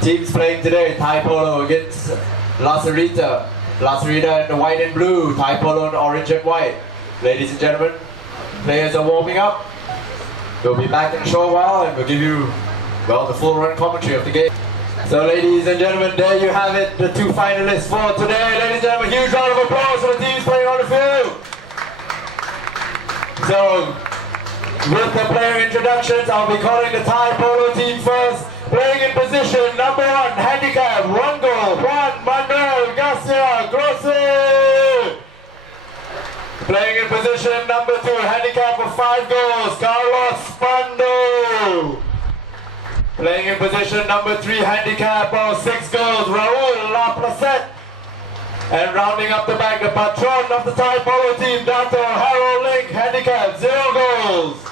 teams playing today, Thai Polo against La Sarita. La Sarita in the white and blue, Thai Polo in orange and white. Ladies and gentlemen, players are warming up. We'll be back in a short while and we'll give you, well, the full run commentary of the game. So ladies and gentlemen, there you have it, the two finalists for today. Ladies and gentlemen, huge round of applause for the teams playing on the field. So, with the player introductions, I'll be calling the Thai Polo team first. Playing in position, number 1, handicap, 1 goal, Juan Manuel Garcia Grossi. Playing in position, number 2, handicap of 5 goals, Carlos Pando. Playing in position, number 3, handicap of 6 goals, Raul Laplacette. And rounding up the back, the patron of the Thai Polo team, Dr. Harold Link, handicap, 0 goals.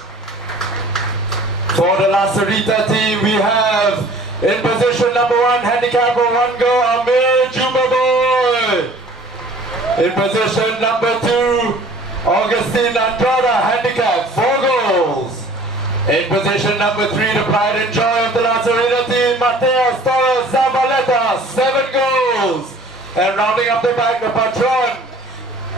For the La Sarita team, we have in position number 1, handicap of 1 goal, Amir Jumaboy. In position number 2, Augustine Andrada, handicap, 4 goals. In position number 3, the pride and joy of the La Sarita team, Mateus Torres Zavaleta, 7 goals. And rounding up the back, the patron,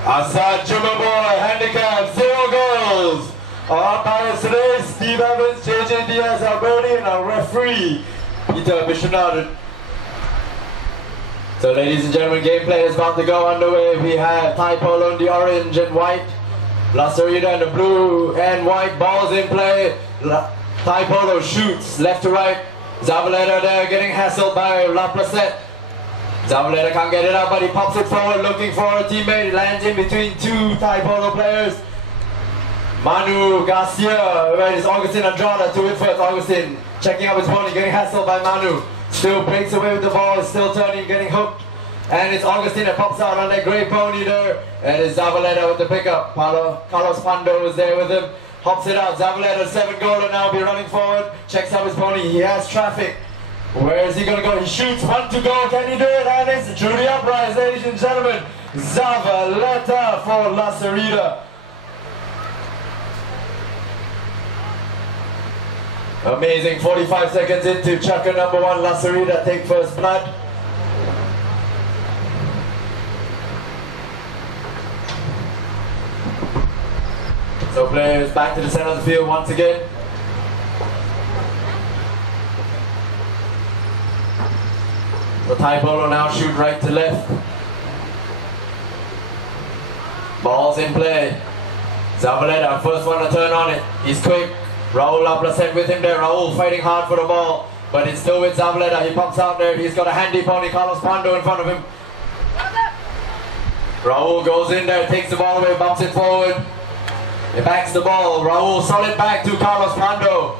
Asad Jumaboy, handicap, 0 goals. Our umpires today, Steve Evans, JJ Diaz Alberti, and our referee, Peter Bishonard. So ladies and gentlemen, gameplay is about to go underway. We have Thai Polo in the orange and white, La Sarita in the blue and white, balls in play. Thai Polo shoots left to right. Zavaleta there getting hassled by Laplacette. Zavaleta can't get it up, but he pops it forward looking for a teammate. He lands in between 2 Thai Polo players. Manu Garcia, where is Augustine Andrada to it first. Augustine checking up his pony, getting hassled by Manu. Still breaks away with the ball, still turning, getting hooked. And it's Augustine that pops out on that grey pony there. And it's Zavaleta with the pickup. Carlos Pando is there with him. Hops it out. Zavaleta, 7 goal and now be running forward. Checks up his pony. He has traffic. Where is he going to go? He shoots. 1 to go. Can he do it? And it's Judy Uprise, ladies and gentlemen. Zavaleta for La Sarita. Amazing. 45 seconds into chukker number 1. La Sarita take first blood. So players back to the center of the field once again. So Thai Polo now shoot right to left. Balls in play. Zavaleta, first one to turn on it. He's quick. Raul Laplacette with him there. Raul fighting hard for the ball, but it's still with Zavaleta. He pumps out there. He's got a handy pony. Carlos Pando in front of him. Raul goes in there, takes the ball away, bumps it forward. He backs the ball. Raul solid back to Carlos Pando.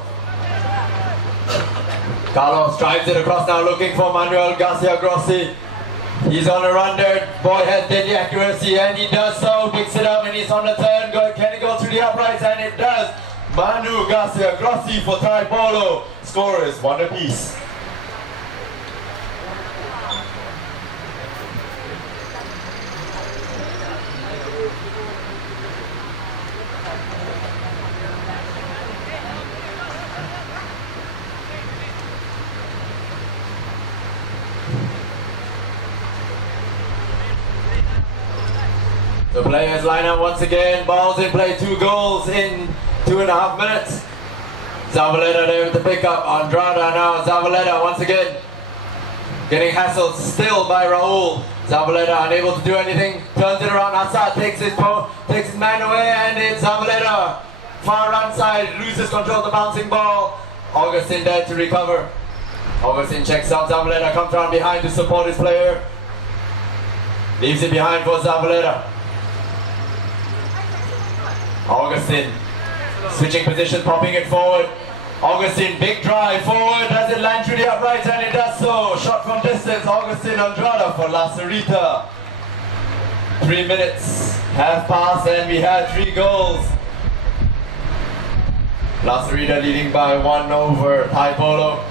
Carlos drives it across now looking for Manuel Garcia Grossi. He's on a run there. Boy has deadly accuracy and he does so. Picks it up and he's on the turn. Can he go through the uprights? And it does. Manu Garcia Grossi for Thai Polo. Score is 1 apiece. The players line up once again. Balls in play. 2 goals in 2.5 minutes. Zavaleta there with the pickup. Andrada now. Zavaleta once again getting hassled still by Raul. Zavaleta unable to do anything. Turns it around. Assad takes his man away, and it's Zavaleta far run side. Loses control of the bouncing ball. Augustine there to recover. Augustine checks out Zavaleta. Comes around behind to support his player. Leaves it behind for Zavaleta. Augustine switching position, popping it forward. Augustine, big drive forward. Does it land through the uprights? And it does so. Shot from distance. Augustine Andrada for La Sarita. 3 minutes have passed and we had 3 goals. La Sarita leading by 1 over Thai Polo.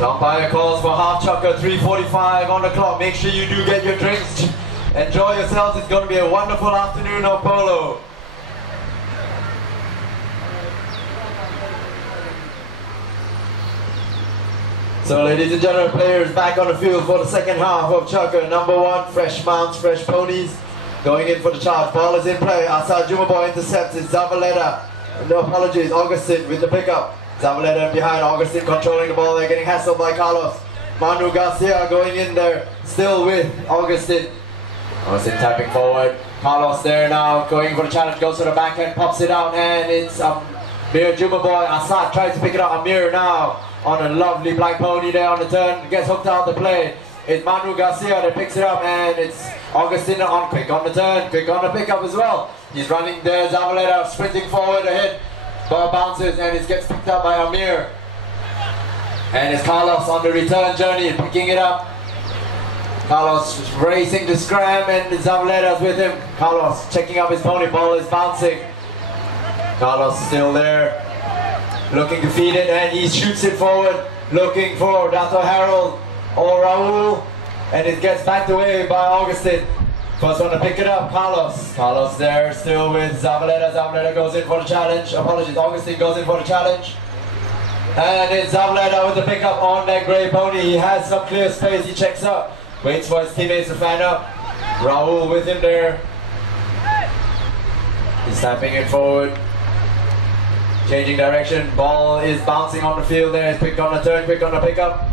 Umpire calls for half chukker, 3:45 on the clock. Make sure you do get your drinks. Enjoy yourselves. It's going to be a wonderful afternoon of polo. So ladies and gentlemen, players back on the field for the second half of chukker. Number 1, fresh mounts, fresh ponies. Going in for the charge. Ball is in play. Asad Jumaboy intercepts it. Zavaleta. No apologies. Augustin with the pickup. Zavaleta behind. Augustin controlling the ball. They're getting hassled by Carlos. Manu Garcia going in there. Still with Augustin. Augustin tapping forward. Carlos there now. Going for the challenge. Goes to the backhand. Pops it out. And it's Amir Jumaboy. Asad tries to pick it up. Amir now on a lovely black pony there on the turn. Gets hooked out the play. It's Manu Garcia that picks it up, and it's Augustin on quick on the turn, quick on the pickup as well. He's running there, Zavaleta sprinting forward ahead. Ball bounces and it gets picked up by Amir. And it's Carlos on the return journey, picking it up. Carlos racing to scram and Zavaleta's with him. Carlos checking up his pony, ball is bouncing. Carlos still there, looking to feed it, and he shoots it forward, looking for Dato Harold or Raul, and it gets backed away by Augustin. First one to pick it up, Carlos. Carlos there, still with Zavaleta. Zavaleta goes in for the challenge. Apologies, Augustin goes in for the challenge. And it's Zavaleta with the pickup on that grey pony. He has some clear space, he checks up. Waits for his teammates to fan up. Raul with him there. He's tapping it forward. Changing direction, ball is bouncing on the field there. It's picked on the turn, quick on the pickup.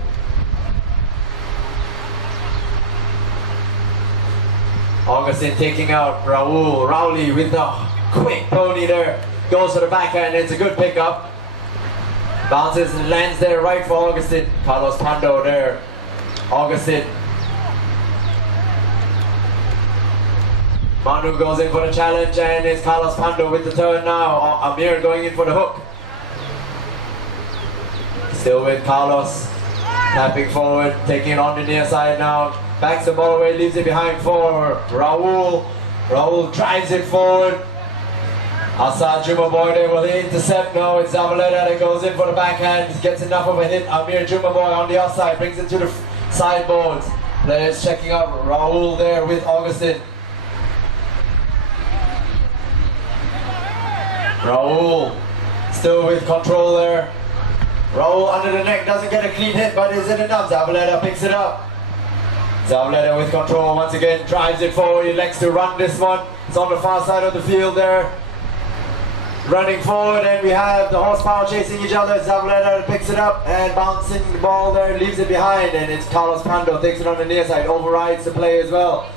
Augustin taking out Raul. Rowley with the quick pony there. Goes to the backhand. It's a good pickup. Bounces and lands there right for Augustin. Carlos Pando there. Augustin. Manu goes in for the challenge, and it's Carlos Pando with the turn now. Amir going in for the hook. Still with Carlos. Tapping forward, taking it on the near side now. Backs the ball away, leaves it behind for Raul. Raul drives it forward. Asad Jumaboy there will intercept. No, it's Zavaleta that goes in for the backhand. Gets enough of a hit. Amir Jumaboy on the outside, brings it to the sideboards. Players checking up. Raul there with Augustin. Raul still with control there. Raul under the neck, doesn't get a clean hit, but is it enough? Zavaleta picks it up. Zavaleta with control once again, drives it forward. He likes to run this one. It's on the far side of the field there. Running forward, and we have the horsepower chasing each other. Zavaleta picks it up and bouncing the ball there, leaves it behind, and it's Carlos Pando, takes it on the near side, overrides the play as well.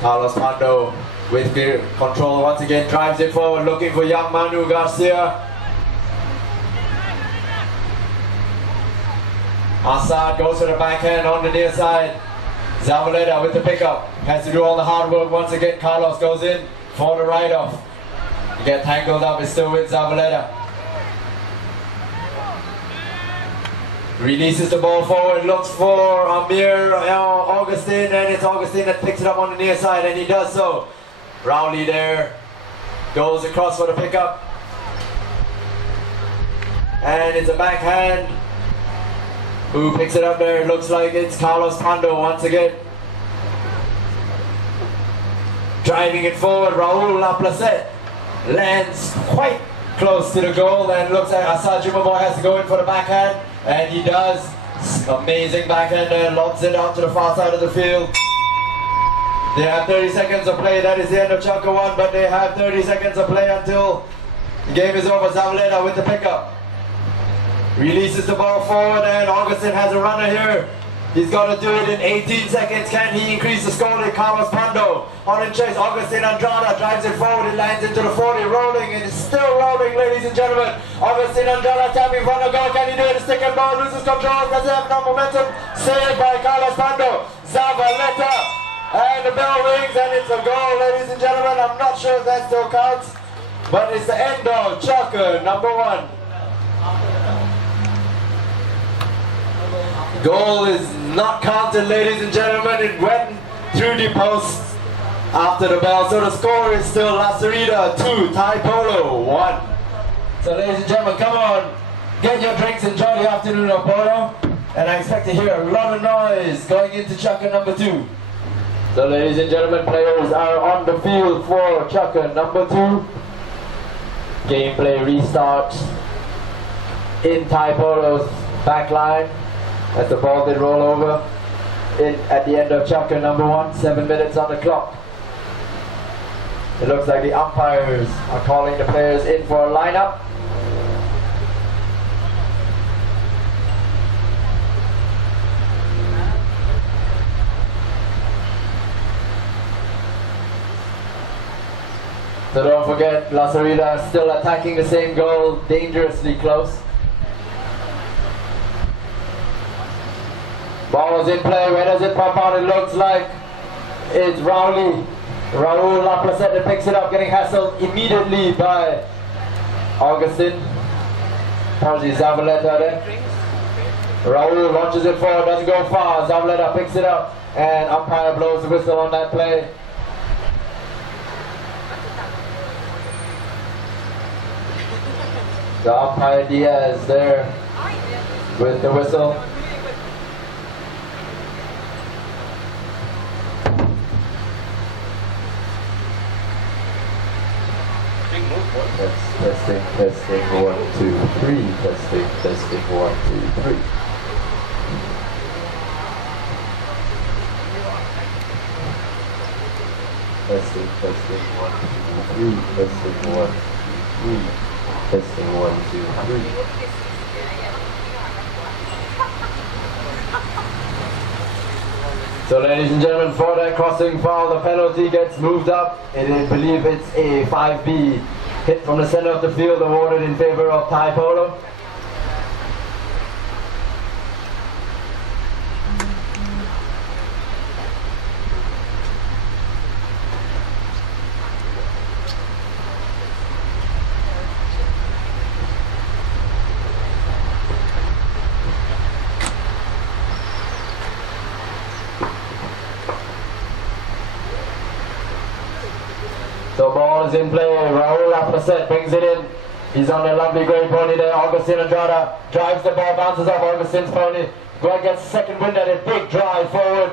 Carlos Pando with control once again, drives it forward, looking for young Manu Garcia. Asad goes to the backhand on the near side. Zavaleta with the pickup. Has to do all the hard work once again. Carlos goes in for the write-off. Get tangled up, it's still with Zavaleta. Releases the ball forward, looks for Amir Augustin, and it's Augustin that picks it up on the near side, and he does so. Rowley there goes across for the pickup. And it's a backhand. Who picks it up there? It looks like it's Carlos Pando once again. Driving it forward, Raul Laplacette lands quite close to the goal, and looks like Asad Jumaboy has to go in for the backhand, and he does. Amazing backhand there, lobs it out to the far side of the field. They have 30 seconds of play. That is the end of chukker 1, but they have 30 seconds of play until the game is over. Zavaleta with the pickup. Releases the ball forward, and Augustin has a runner here. He's got to do it in 18 seconds. Can he increase the score? Carlos Pando on in chase. Augustin Andrada drives it forward. It lands into the 40, rolling, and it's still rolling, ladies and gentlemen. Augustin Andrada tapping front of goal. Can he do it? Stick and ball, loses control, doesn't have no momentum. Saved by Carlos Pando. Zavaleta, and the bell rings, and it's a goal, ladies and gentlemen. I'm not sure if that still counts, but it's the end of chukker number 1. Goal is not counted, ladies and gentlemen. It went through the post after the bell. So the score is still La Sarita 2, Thai Polo 1. So ladies and gentlemen, come on. get your drinks, enjoy the afternoon of Polo, and I expect to hear a lot of noise going into chukker number 2. So ladies and gentlemen, players are on the field for chukker number 2. Gameplay restarts in Thai Polo's back line as the ball did roll over at the end of chukker number 1, 7 minutes on the clock. It looks like the umpires are calling the players in for a lineup. So don't forget, La Sarita still attacking the same goal, dangerously close. Ball is in play. Where does it pop out? It looks like it's Raul Laplacette that picks it up, getting hassled immediately by Augustine. Apologies, Zavaleta there. Raul launches it forward, doesn't go far. Zavaleta picks it up, and umpire blows the whistle on that play. The umpire Diaz there with the whistle. Testing, 1, 2, 3. Testing, 1, 2, 3. Testing, 1, 2, 3. Testing, 1, 2, 3. Testing, 1, 2, 3. So ladies and gentlemen, for that crossing foul, the penalty gets moved up. And I believe it's a 5B hit from the center of the field awarded in favor of Thai Polo. So ball is in play. Raul Laplacette brings it in. He's on a lovely great pony there. Augustine Andrada drives the ball, bounces off Augustine's pony. Greg gets second wind at it. Big drive forward.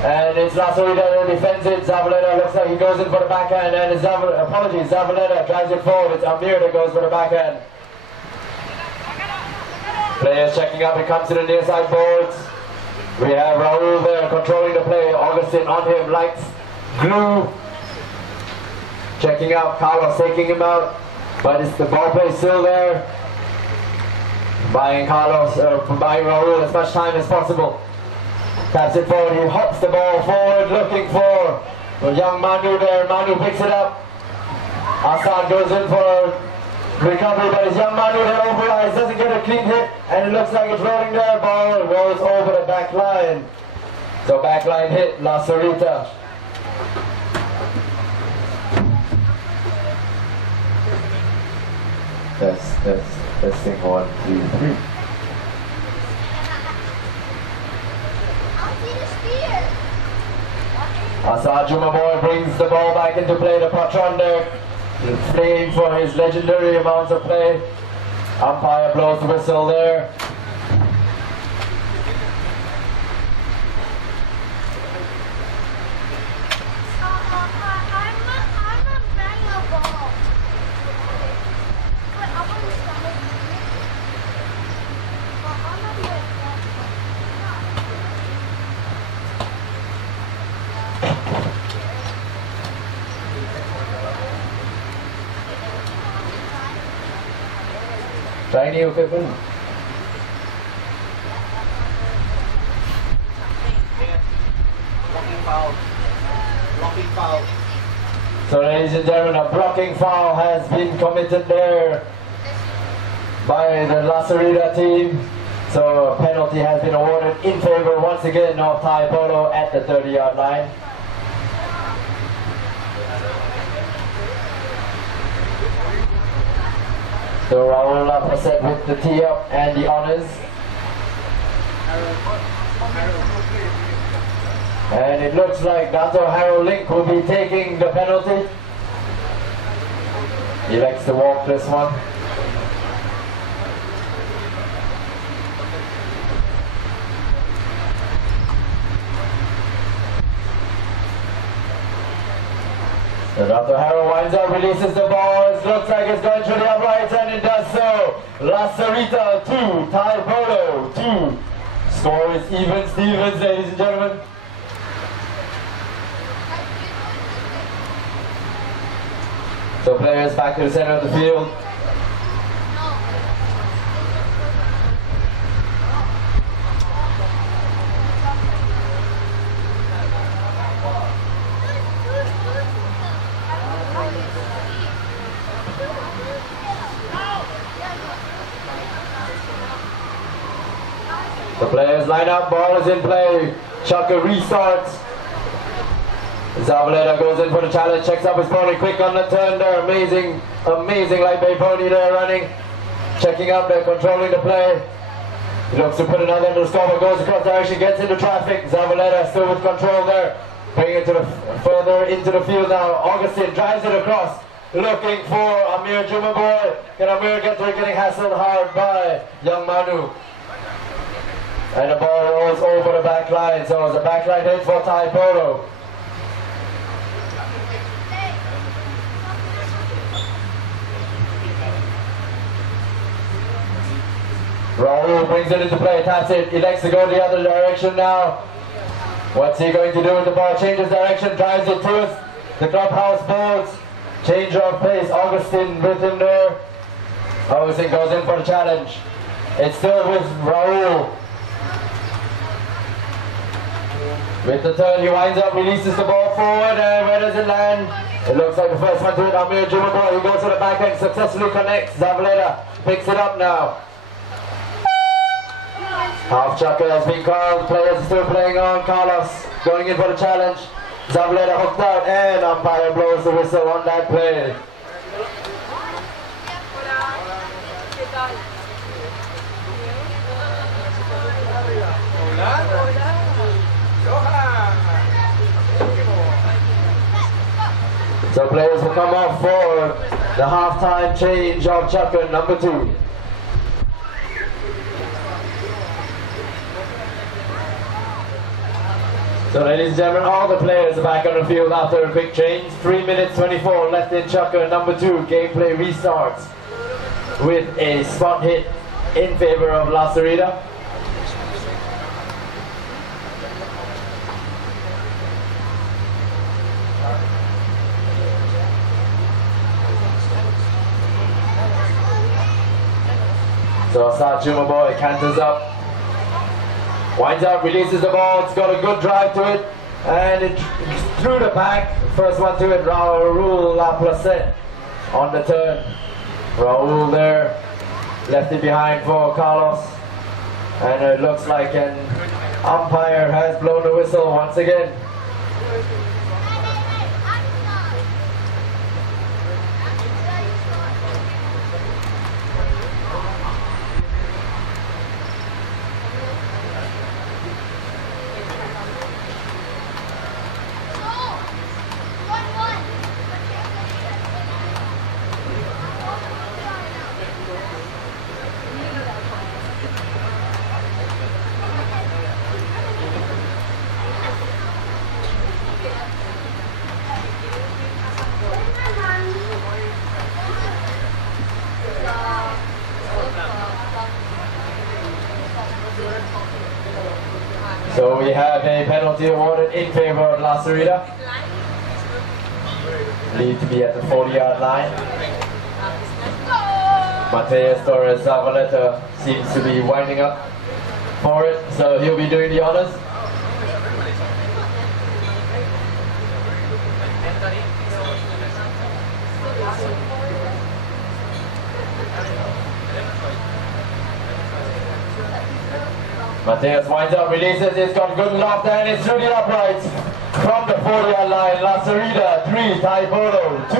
And it's La Sarita that defends it. Zavaleta looks like he goes in for the backhand. And it's Zavaleta drives it forward. It's Amir that goes for the backhand. Players checking up. It comes to the near side boards. We have Raul there controlling the play. Augustine on him. Lights. Glue. Checking out, Carlos taking him out, but it's the ball play still there. Buying Raul as much time as possible. Taps it forward, he hops the ball forward, looking for young Manu there. Manu picks it up. Assad goes in for recovery, but it's young Manu that overrides, doesn't get a clean hit, and it looks like it's rolling there. Ball rolls over the back line. So back line hit, La Sarita. Testing, 1, 2, 3. Asad Jumaboy brings the ball back into play. The patron there, playing for his legendary amounts of play. Umpire blows the whistle there. Tiny equipment. Blocking foul. So ladies and gentlemen, a blocking foul has been committed there by the La Sarita team. So a penalty has been awarded in favor once again of Thai Polo at the 30-yard line. So Raul Laplacette with the tee up and the honors. And it looks like Dato Harold Link will be taking the penalty. He likes to walk this one. And Dr. Harrow winds up, releases the ball. It looks like it's going through the uprights, and it does so. La Sarita 2, Thai Polo 2. Score is even Stevens, ladies and gentlemen. So players back to the center of the field. The players line up, ball is in play. Chukker restarts. Zavaleta goes in for the challenge, checks up his pony quick on the turn there. Amazing light bay pony there running. Checking up there, controlling the play. He looks to put another into the scoreboard, goes across direction, gets into traffic. Zavaleta still with control there. Bringing it to the further into the field now. Augustine drives it across. Looking for Amir Jumaboy. Can Amir get there, getting hassled hard by young Manu. And the ball rolls over the back line, so it's a back line hit for Thai Polo. Raul brings it into play, taps it, elects to go the other direction now. What's he going to do with the ball? Changes direction, drives it to us. The clubhouse boards, change of pace, Augustine with him there. Augustine goes in for the challenge. It's still with Raul. With the turn, he winds up, releases the ball forward, and where does it land? It looks like the first one to it, Amir Jumaboy. He goes to the back end, successfully connects. Zavaleta picks it up now. Half chukker has been called, players are still playing on. Carlos going in for the challenge. Zavaleta hooked out, and umpire blows the whistle on that play. So players will come off for the halftime change of chukker number 2. So ladies and gentlemen, all the players are back on the field after a quick change. 3 minutes 24 left in chukker number 2. Gameplay restarts with a spot hit in favor of La Sarita. So Asad Jumaboy canters up, winds up, releases the ball. It's got a good drive to it, and it through the back. First one to it, Raul Laplace on the turn. Raul there, left it behind for Carlos, and it looks like an umpire has blown the whistle once again. So we have a penalty awarded in favor of La Sarita. Need to be at the 40-yard line. Mateus Torres Zavaleta seems to be winding up for it, so he'll be doing the honors. Mateus winds up, releases, it's got good loft, and it's through the uprights from the 40-yard line. La Sarita 3, Thai Polo 2.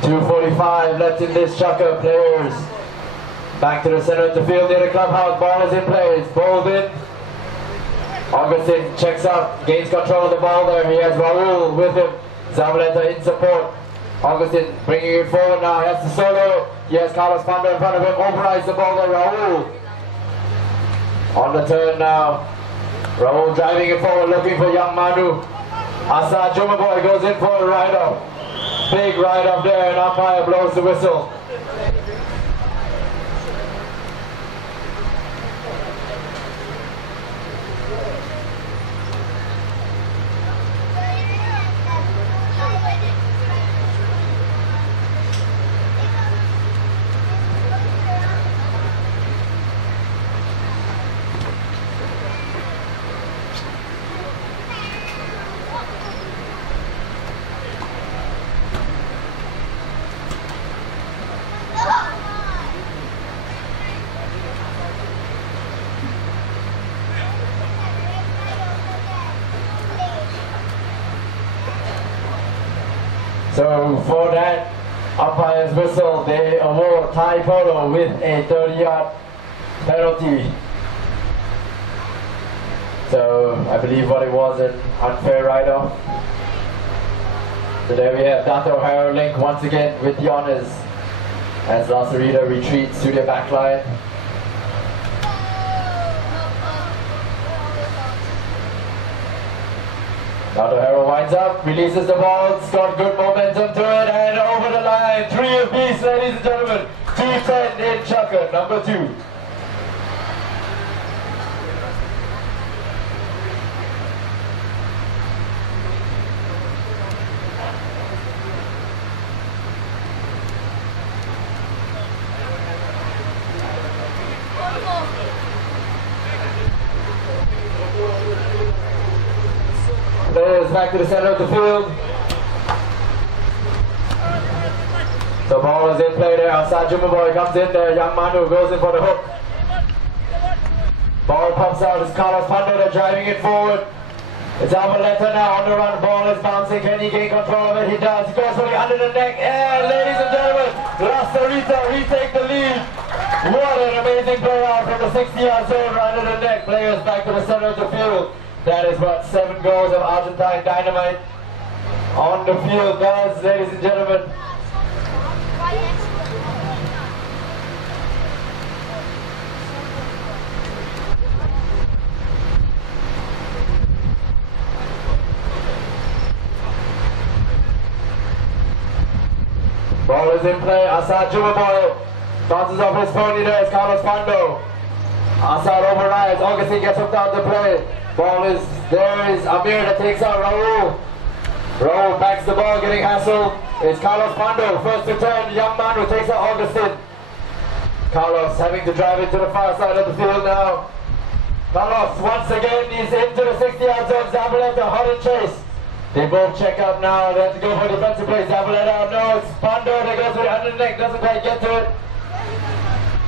.245 left in this chukker. Players back to the center of the field near the clubhouse. Ball is in play. It's bowled in. Augustin checks up, gains control of the ball there. He has Raul with him. Zavaleta in support. Augustin bringing it forward now. He has the solo. He has Carlos Pando in front of him. Overrides the ball there. Raul on the turn now. Raul driving it forward, looking for young Manu. Asa Jumaboy goes in for a ride-up. Big ride-up there, and umpire blows the whistle. So for that umpire's whistle, they award Thai Polo with a 30-yard penalty. So I believe what it was an unfair write-off. So there we have Dato Haro Link once again with the honors as La Sarita retreats to their backline. Dato Haro winds up, releases the ball, it's got good momentum to it, and over the line, 3 apiece, ladies and gentlemen. 210 in chukker, number 2. Players back to the center of the field. The ball is in play there. Outside Jumaboy comes in there. Young Manu goes in for the hook. Ball pops out. It's Carlos Pando. They're driving it forward. It's Albaleta now on the run. Ball is bouncing. Can he gain control of it? He does. He goes for the under the neck. And ladies and gentlemen, La Sarita retake the lead. What an amazing play out from the 60-yard zone under the neck. Players back to the center of the field. That is what 7 goals of Argentine dynamite on the field does, ladies and gentlemen. Ball is in play. Assad Jumaboy bounces off his pony there. It's Carlos Pando. Assad overrides. Augustine gets hooked out the play. Ball is there. Is Amir that takes out Raul. Raul backs the ball, getting hassled. It's Carlos Pando. First to turn. Young Manu takes out Augustine. Carlos having to drive it to the far side of the field now. Carlos once again is into the 60-yard zone. Zabaleta hot and chase. They both check up now. They have to go for defensive play. Zabaleta, no, it's Pando that goes for the under the neck. Doesn't quite get to it.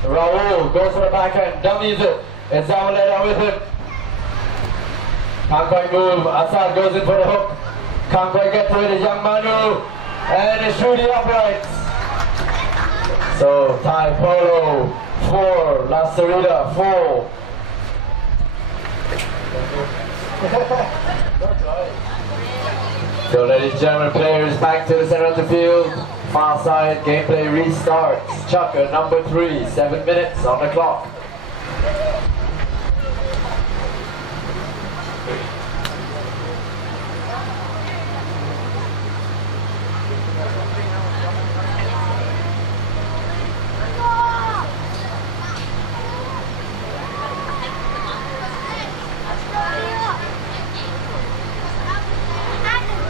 Raul goes for the backhand, dummies it. It's Zabaleta with him. Can't quite move. Assad goes in for the hook. Can't quite get to it. It's young Manu. And it's through the uprights. So Thai Polo 4, La Sarita 4. So ladies and gentlemen, players back to the center of the field. Far side, gameplay restarts. Chukker number 3, 7 minutes on the clock.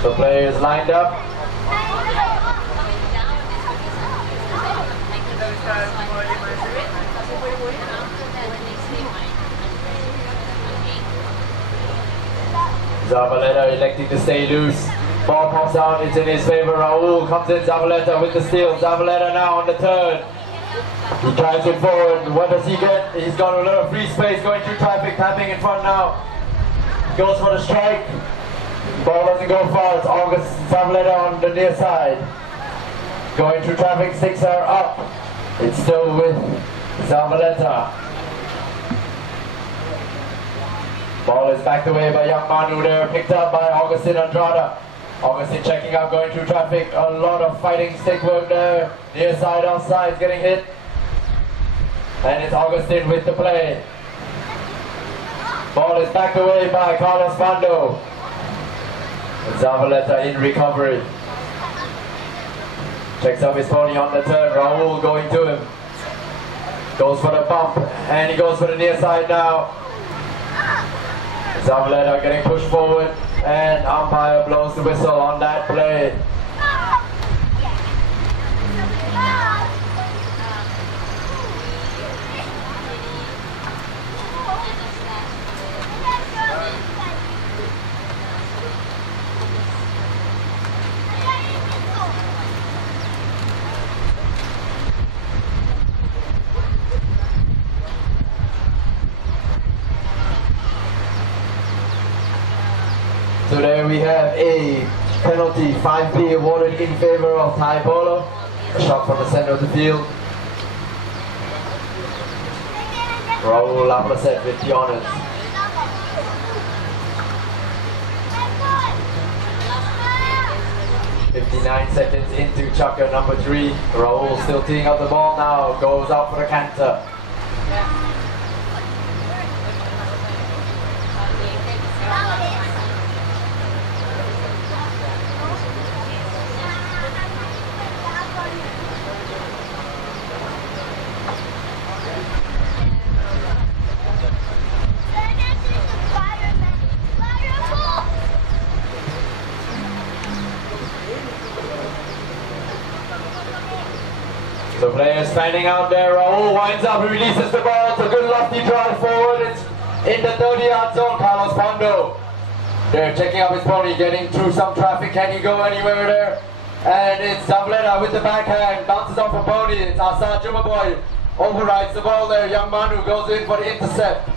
The players lined up. Zabaleta electing to stay loose. Ball pops out, it's in his favor. Raul comes in, Zabaleta with the steal. Zabaleta now on the turn. He drives it forward. What does he get? He's got a little free space going through traffic, tapping in front now. Goes for the strike. Ball doesn't go far. It's August Zabaleta on the near side. Going through traffic, 6 are up. It's still with Zabaleta. Ball is backed away by young Manu there, picked up by Augustin Andrada. Augustin checking up, going through traffic. A lot of fighting stick work there. Near side, offside, getting hit. And it's Augustin with the play. Ball is backed away by Carlos Mando. Zavaleta in recovery. Checks up his pony on the turn. Raul going to him. Goes for the bump. And he goes for the near side now. Zavaleta getting pushed forward. And umpire blows the whistle on that play. So there we have a penalty, 5P awarded in favor of Thai Polo. A shot from the center of the field. Raul Laplaset with the honors. "59 seconds into chukker number 3. Raul still teeing up the ball now, goes out for the canter. The players standing out there. Raul winds up, releases the ball. It's a good lofty drive forward. It's in the 30-yard zone. Carlos Pondo. They're checking up his pony, getting through some traffic. Can he go anywhere there? And it's Zavaleta with the backhand. Bounces off a pony. It's Asa Jumaboy. Overrides the ball there. Young Manu goes in for the intercept.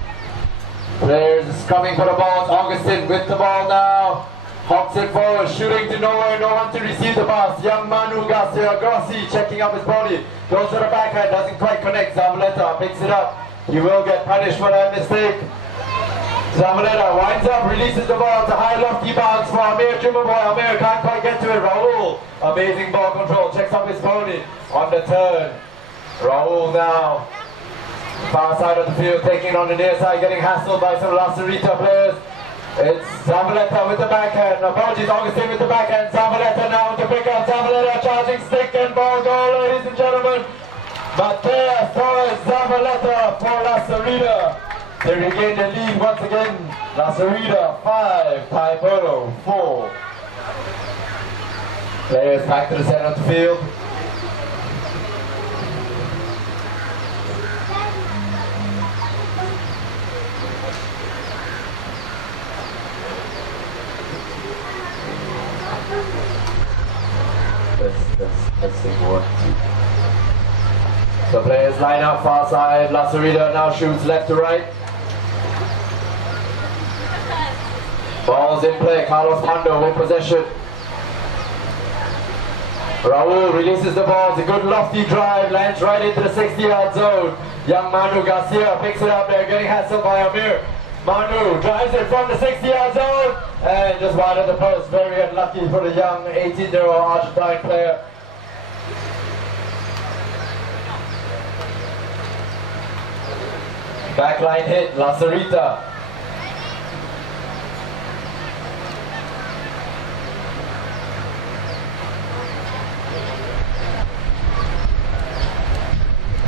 Players coming for the ball. It's Augustin with the ball now. Hops it forward, shooting to nowhere, no one to receive the pass. Young Manu Garcia Grossi checking up his body. Goes to the backhand, doesn't quite connect. Zavaleta picks it up. He will get punished for that mistake. Zavaleta winds up, releases the ball. It's a high lofty bounce for Amir Jumaboy. Amir can't quite get to it. Raul, amazing ball control, checks up his pony on the turn. Raul now, far side of the field, taking on the near side, getting hassled by some La Sarita players. It's Zavaleta with the backhand. Apologies, Augustin with the backhand. Zavaleta now with the pickup. Zavaleta charging stick and ball goal, ladies and gentlemen. Matea Torres Zavaleta for La Sarita. They regain the lead once again. La Sarita 5, Thai Polo 4. Players back to the center of the field. Let's see more. The players line up far side. La Sarita now shoots left to right. Ball's in play. Carlos Mando with possession. Raul releases the ball. It's a good lofty drive. Lands right into the 60-yard zone. Young Manu Garcia picks it up there, getting hassled by Amir. Manu drives it from the 60-yard zone and just wide of the post. Very unlucky for the young 18-year-old Argentine player. Backline hit, La Sarita.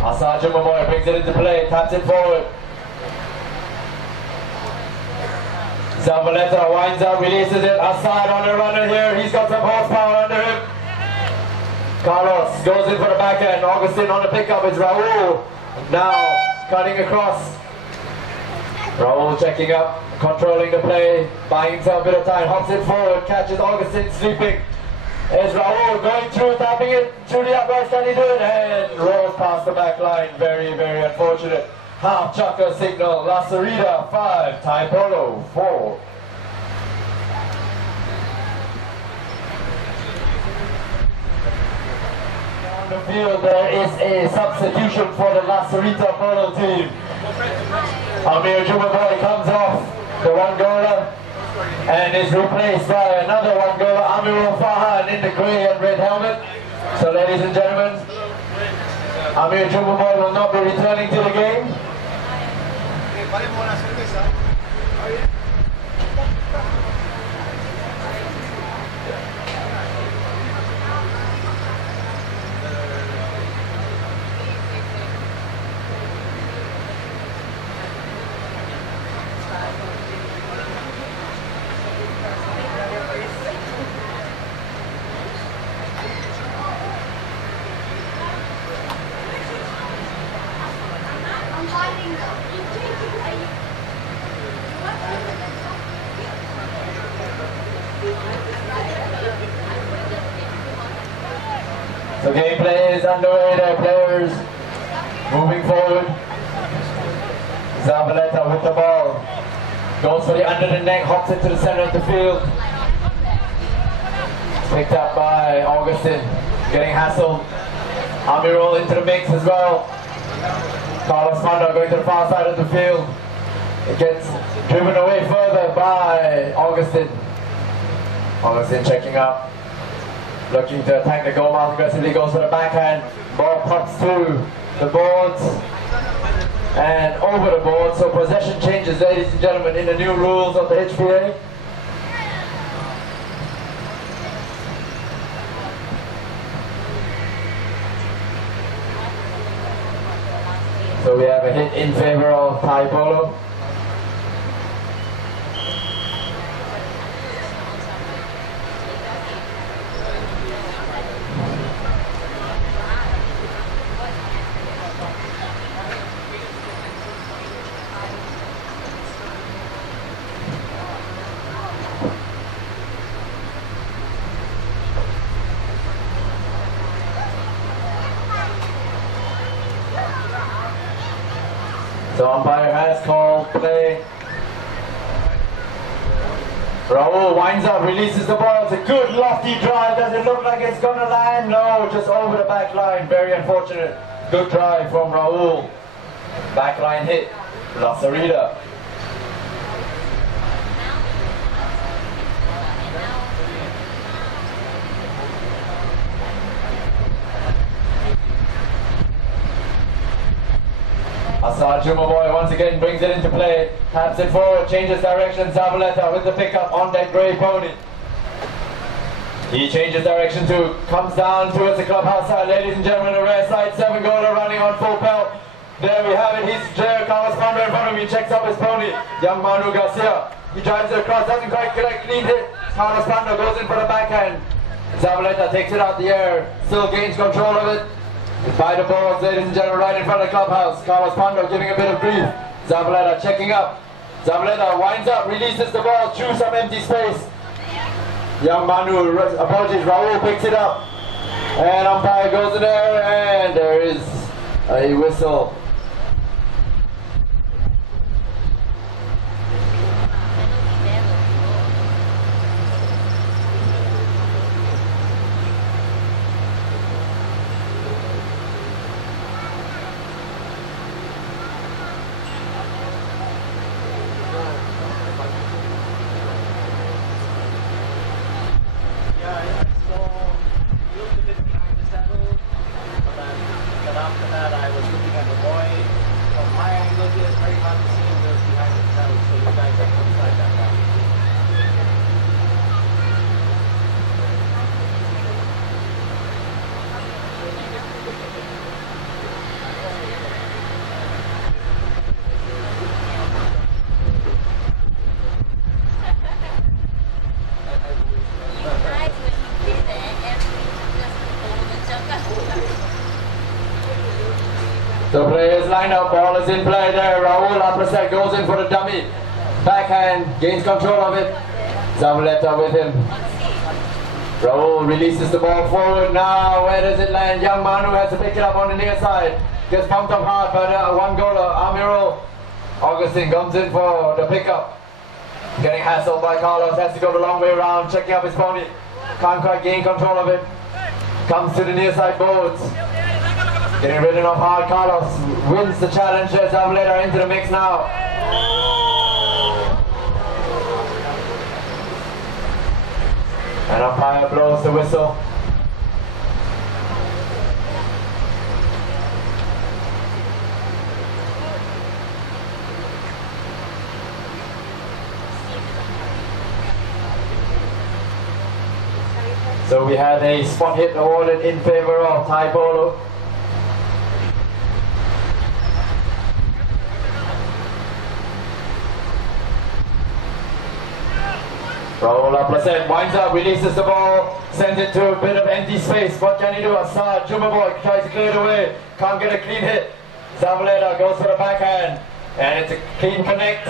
Asa Jumaboy brings it into play, taps it forward. Zavaleta winds up, releases it. Assad on the runner here. He's got some horsepower under him. Carlos goes in for the backhand. Augustin on the pickup. It's Raul now cutting across. Raul checking up, controlling the play, buying himself a bit of time. Hops it forward, catches Augustin sleeping. There's Raul going through, tapping it through the uprights. Can he do it? And rolls past the back line. Very, very unfortunate. Half chukker signal. La Sarita 5, Thai Polo 4. On the field there is a substitution for the La Sarita Polo team. Amir Jumaboy comes off the one goaler, and is replaced by another one goaler, Amirul Fahan, in the grey and red helmet. So ladies and gentlemen, Amir Chubumoy will not be returning to the game. So gameplay is underway there, players moving forward. Zabaleta with the ball. Goes for the under the neck, hops it to the center of the field. Picked up by Augustin, getting hassled. Amirul into the mix as well. Carlos Mando going to the far side of the field. It gets driven away further by Augustin. Augustin checking up. Looking to attack the goal mouth aggressively, goes for the backhand. Ball pops to the boards and over the board. So possession changes, ladies and gentlemen, in the new rules of the HPA. So we have a hit in favor of Thai Polo. So umpire has called play. Raul winds up, releases the ball. It's a good lofty drive. Does it look like it's gonna land? No, just over the back line. Very unfortunate. Good drive from Raul. Backline hit. La Sarita. Assad Jumaboy once again brings it into play, taps it forward, changes direction. Zabaleta with the pickup on that grey pony. He changes direction too, comes down towards the clubhouse side. Ladies and gentlemen, the rare side, 7-goaler running on full pelt. There we have it, he's there, Carlos Mando in front of him, he checks up his pony. Young Manu Garcia, he drives it across, doesn't quite collect, clean hit. Carlos Mando goes in for the backhand. Zabaleta takes it out the air, still gains control of it. By the balls, ladies and gentlemen, right in front of the clubhouse. Carlos Pando giving a bit of grief. Zabaleta checking up. Zabaleta winds up, releases the ball through some empty space. Young Manu, apologies, Raul picks it up. And umpire goes in there, and there is a whistle. The players line up, ball is in play there. Raul Apricet goes in for the dummy. Backhand, gains control of it. Zabaleta with him. Raul releases the ball forward now. Where does it land? Young Manu has to pick it up on the near side. Gets bumped up hard by the one goaler, Amirul. Augustin comes in for the pickup. Getting hassled by Carlos, has to go the long way around, checking up his pony. Can't quite gain control of it. Comes to the near side boards. Getting ridden off hard, Carlos wins the challenge. Zabaleta into the mix now. And umpire blows the whistle. So we had a spot hit awarded in favor of Thai Polo. Raul Laplacette winds up, releases the ball, sends it to a bit of empty space. What can he do? Assad Jumaboy tries to clear it away, can't get a clean hit. Zavaleta goes for the backhand, and it's a clean connect.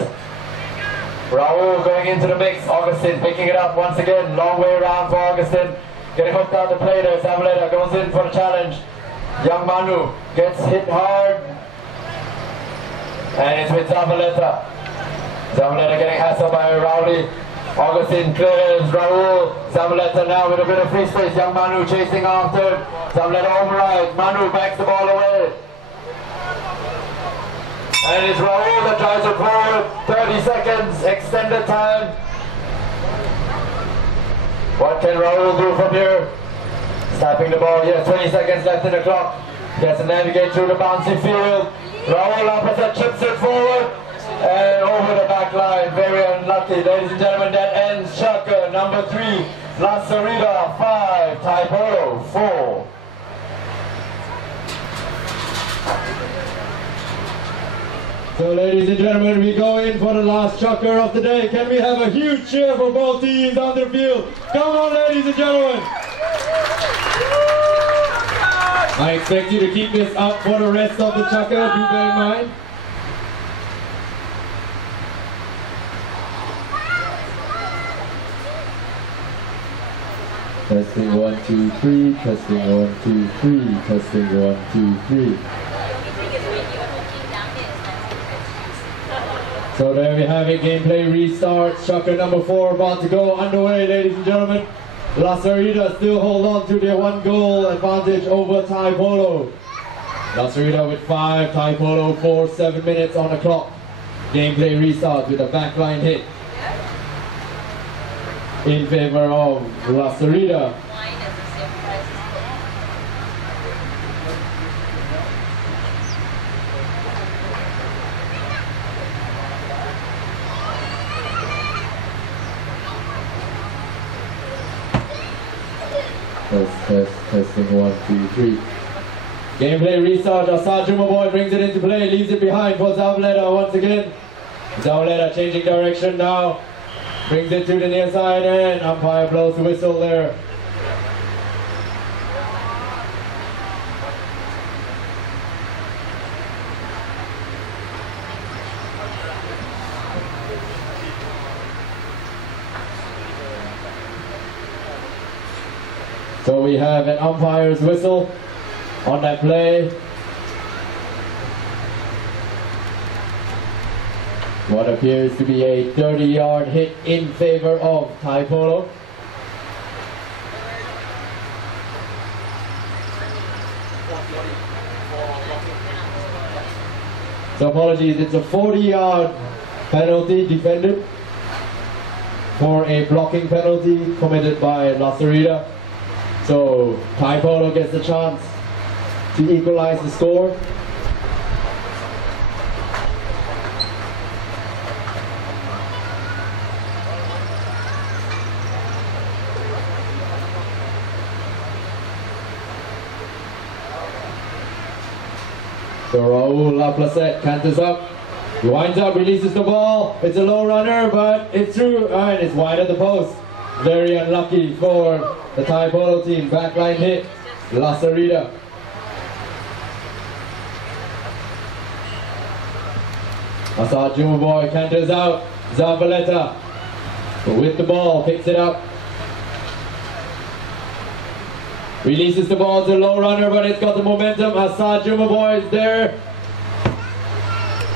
Raul going into the mix, Augustin picking it up once again, long way around for Augustin. Getting hooked out the play there, Zavaleta goes in for the challenge. Young Manu gets hit hard, and it's with Zavaleta. Zavaleta getting hassled by Rowley. Augustin clears Raul. Zavaleta now with a bit of free space. Young Manu chasing after. Zavaleta overrides. Manu backs the ball away. And it's Raul that drives it forward. 30 seconds, extended time. What can Raul do from here? Snapping the ball. Yes, 20 seconds left in the clock. He has to navigate through the bouncy field. Raul opposite chips it forward. And over the back line, very unlucky. Ladies and gentlemen, that ends chukker number 3, La Sarita 5, Thai Polo 4. So ladies and gentlemen, we go in for the last chukker of the day. Can we have a huge cheer for both teams on the field? Come on, ladies and gentlemen. I expect you to keep this up for the rest of the chukker, do bear in mind. Testing 1, 2, 3, testing 1, 2, 3, testing 1, 2, 3. So there we have it, gameplay restarts, chukker number 4 about to go underway, ladies and gentlemen. La Sarita still hold on to their 1 goal advantage over Thai Polo. La Sarita with 5, Thai Polo 4, 7 minutes on the clock. Gameplay restarts with a backline hit in favor of La Sarita. Testing 1, 2, 3. Gameplay restart. Assad Jumaboy brings it into play, leaves it behind for Zavaleta once again. Zavaleta changing direction now. Brings it to the near side and umpire blows the whistle there. So we have an umpire's whistle on that play. What appears to be a 30-yard hit in favor of Thai Polo. So apologies, it's a 40-yard penalty defended for a blocking penalty committed by La Sarita. So Thai Polo gets the chance to equalize the score. So Raul Laplacette canters up, he winds up, releases the ball, it's a low runner but it's through and it's wide at the post. Very unlucky for the Thai Polo team, backline hit, La Sarita. Assad Jumaboy canters out, Zavaleta with the ball, picks it up. Releases the ball to the low runner, but it's got the momentum. Assad Jumaboy is there.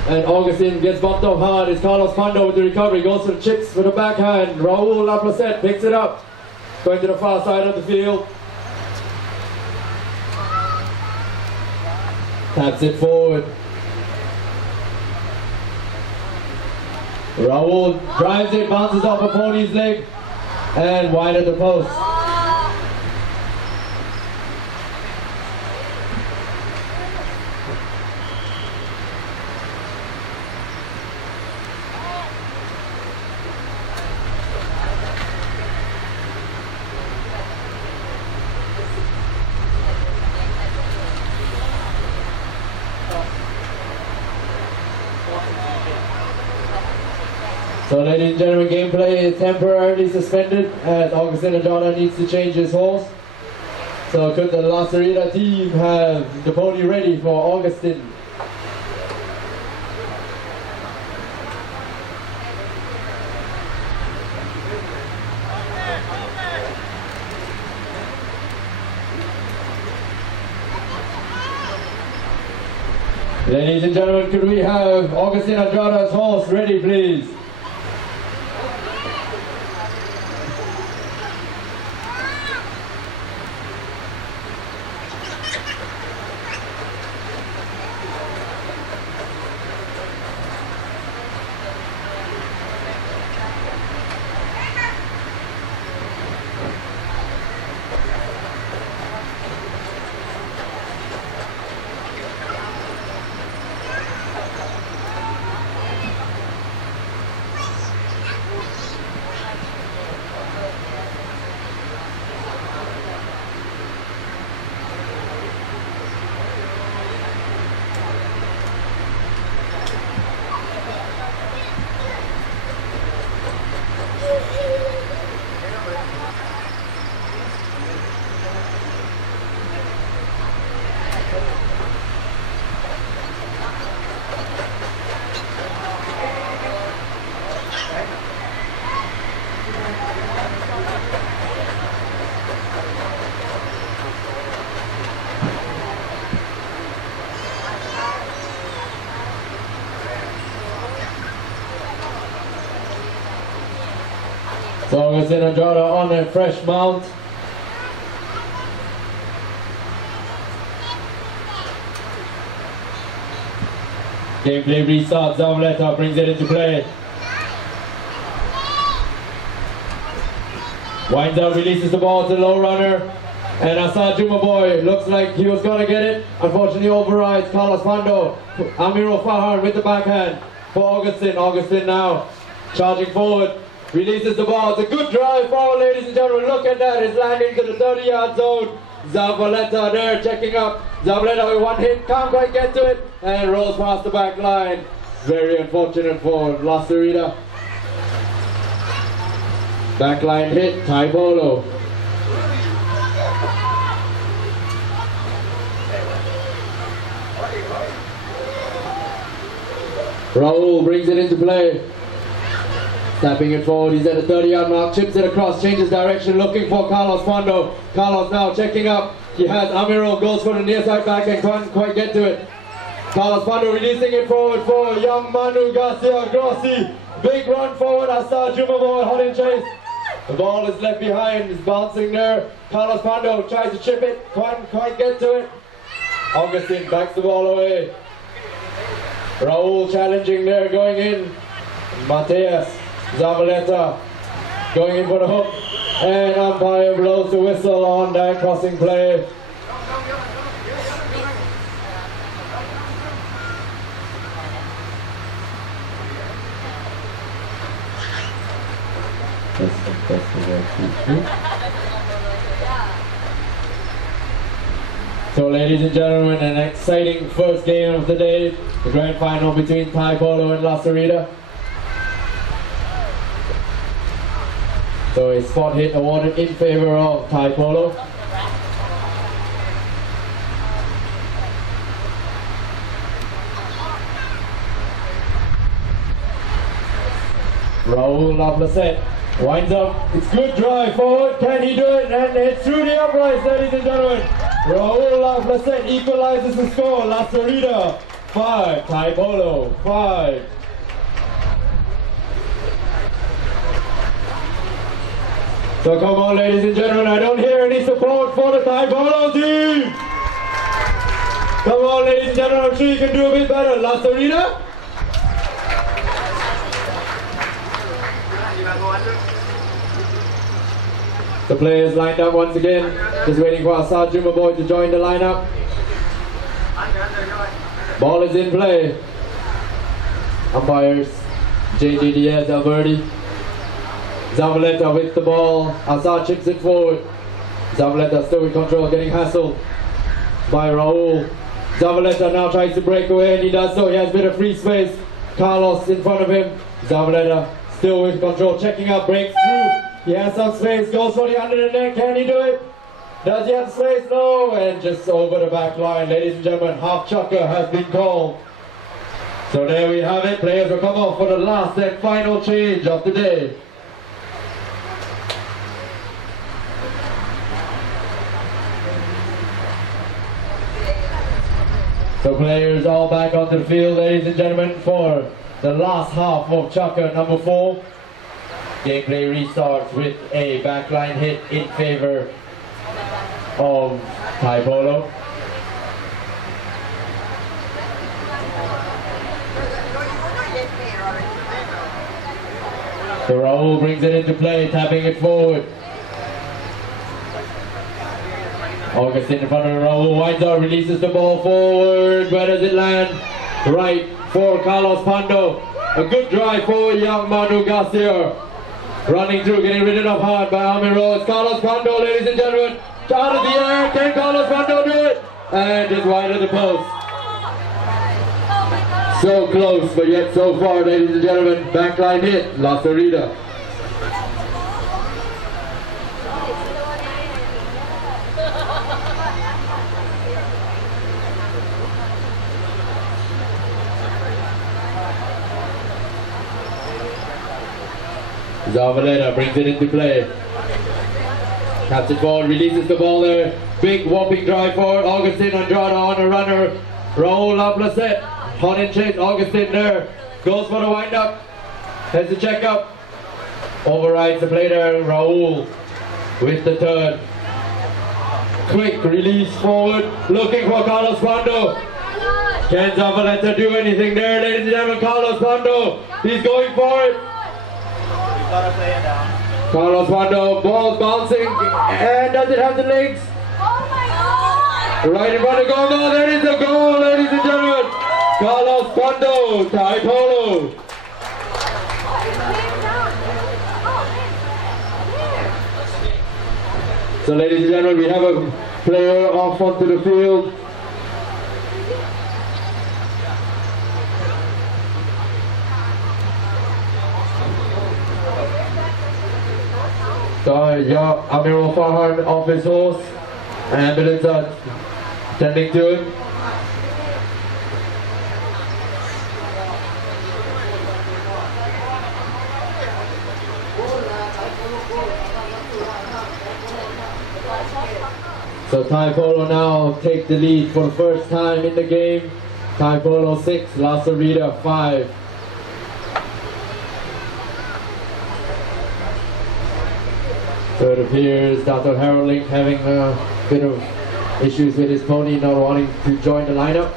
And Augustin gets bumped off hard. It's Carlos Pando with the recovery. Goes for the chips with the backhand. Raul Laplacette picks it up. Going to the far side of the field. Taps it forward. Raul drives it, bounces off opponent's leg. and wide at the post. So ladies and gentlemen, gameplay is temporarily suspended as Augustine Ajada needs to change his horse. So could the La Sarita team have the pony ready for Augustine? Ladies and gentlemen, could we have Augustine Ajada's horse ready, please? So Augustine Ajada on a fresh mount. Gameplay restarts, Zavaleta brings it into play. Winds out, releases the ball to the low runner. And Asad Juma Boy looks like he was gonna get it. Unfortunately overrides Carlos Pando. Amiro Fahar with the backhand for Augustine. Augustine now charging forward. Releases the ball. It's a good drive forward, ladies and gentlemen. Look at that. It's landing to the 30-yard zone. Zavaleta there checking up. Zavaleta with one hit. Can't quite get to it. And rolls past the back line. Very unfortunate for La Sarita. Backline hit. Thai Polo. Raul brings it into play. Snapping it forward, he's at the 30-yard mark, chips it across, changes direction, looking for Carlos Pando. Carlos now checking up. He has Amiro, goes for the near side back and can't quite get to it. Carlos Pando releasing it forward for young Manu Garcia Grossi. Big run forward, Asa Jumaboy hot in chase. The ball is left behind, it's bouncing there. Carlos Pando tries to chip it, can't quite get to it. Augustine backs the ball away. Raul challenging there, going in. Mateus. Zavaleta going in for the hook, and umpire blows the whistle on that crossing play. So ladies and gentlemen, an exciting first game of the day, the grand final between Thai Polo and La Sarita. So a spot hit awarded in favor of Thai Polo. Raul Laplacette winds up, it's good drive forward, can he do it? And it's through the uprights, ladies and gentlemen. Raul Laplacette equalizes the score. La Sarita 5, Thai Polo 5. So come on, ladies and gentlemen, I don't hear any support for the Thai Polo team. Come on, ladies and gentlemen, I'm sure you can do a bit better. La Sarita. The players lined up once again. Just waiting for Asad Juma boy to join the lineup. Ball is in play. Umpires JJ Diaz, Alberti. Zavaleta with the ball. Asad chips it forward. Zavaleta still in control, getting hassled by Raul. Zavaleta now tries to break away, and he does so. He has a bit of free space. Carlos in front of him. Zavaleta still with control, checking up, breaks through. He has some space, goes for the under the net. Can he do it? Does he have space? No, and just over the back line. Ladies and gentlemen, half chukker has been called. So there we have it. Players will come off for the last and final change of the day. So players all back onto the field, ladies and gentlemen, for the last half of chukker number 4. Gameplay restarts with a backline hit in favor of Thai Polo. So Raul brings it into play, tapping it forward. Augustin in front of Raul, winds out, releases the ball forward. Where does it land? Right for Carlos Pando. A good drive for young Manu Garcia. Running through, getting rid of hard by Amiro. It's Carlos Pando, ladies and gentlemen. Out of the air, can Carlos Pando do it? And just wide of the post. So close, but yet so far, ladies and gentlemen. Backline hit, La Sarita. Zavaleta brings it into play. Taps it forward, releases the ball there. Big whopping drive forward. Augustin Andrada on a runner. Raul Laplacet. Hot and chase. Augustin there. Goes for the wind up. Has the check up. Overrides the play there. Raul with the turn. Quick release forward. Looking for Carlos Pando. Can Zavaleta do anything there, ladies and gentlemen? Carlos Pando. He's going for it. Gotta play it down. Carlos Pando, ball bouncing, and does it have the legs? Oh my God! Right in front of goal, no, there is a goal, ladies and gentlemen. Carlos Pando, Thai Polo. So ladies and gentlemen, we have a player off onto the field. So Amirul Farhan off his horse. Ambulance are tending to him. So Thai Polo now take the lead for the first time in the game. Thai Polo 6, La Sarita 5. So it appears Dr. Harold Link having a bit of issues with his pony, not wanting to join the lineup.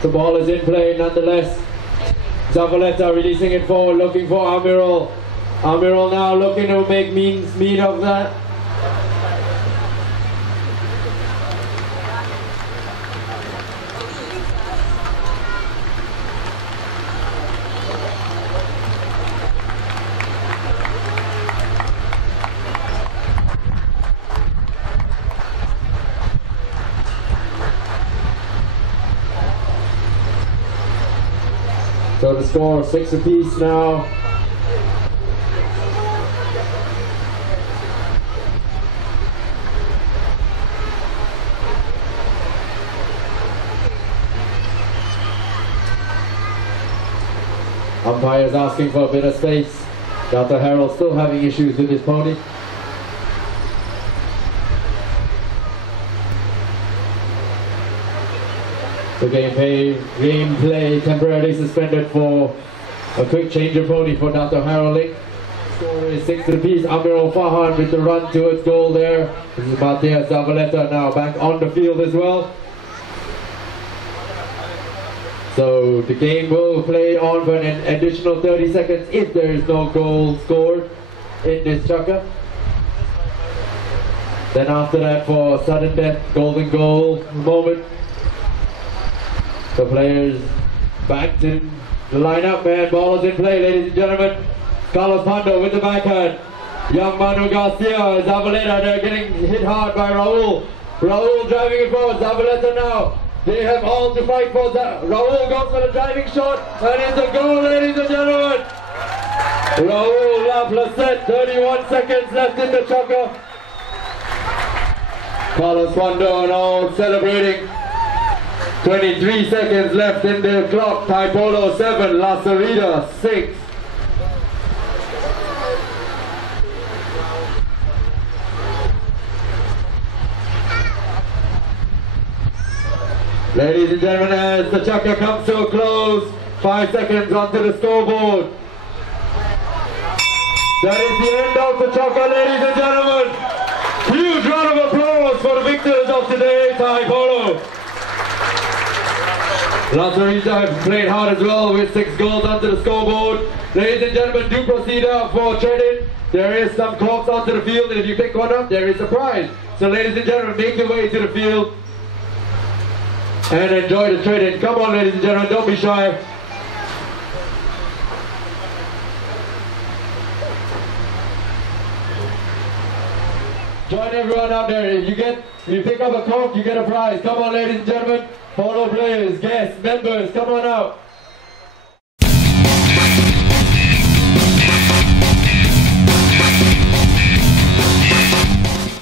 The ball is in play nonetheless. Zavaleta releasing it forward, looking for Amiral. Amiral now looking to make meat of that. So the score 6 apiece now. Umpires asking for a bit of space. Dr. Harold still having issues with his pony. The gameplay temporarily suspended for a quick change of pony for Dr. Harold Link. Score is 6 apiece. Amiral Farhan with the run towards goal there. This is Matthias Zavaleta now back on the field as well. So the game will play on for an additional 30 seconds if there is no goal scored in this chukker. Then after that, for sudden death, golden goal moment, the players back in the lineup, man. Ball is in play, ladies and gentlemen. Carlos Pando with the backhand. Young Manu Garcia, Zavaleta, they're getting hit hard by Raul. Raul driving it forward, Zavaleta now. They have all to fight for that. Raul goes for the driving shot, and it's a goal, ladies and gentlemen. Raul Laplacette, 31 seconds left in the chukker. Carlos Pando now celebrating. 23 seconds left in the clock. Polo 7, La Sarita 6. Ladies and gentlemen, as the chukker comes to a close, 5 seconds onto the scoreboard. That is the end of the chukker, ladies and gentlemen. Huge round of applause for the victors of today, Polo. La Sarita have played hard as well with 6 goals onto the scoreboard. Ladies and gentlemen, do proceed out for trading. There is some corks onto the field, and if you pick one up, there is a prize. So ladies and gentlemen, make your way to the field and enjoy the trading. Come on, ladies and gentlemen, don't be shy. Join everyone out there. If you pick up a cork, you get a prize. Come on, ladies and gentlemen. Polo players, guests, members, come on out.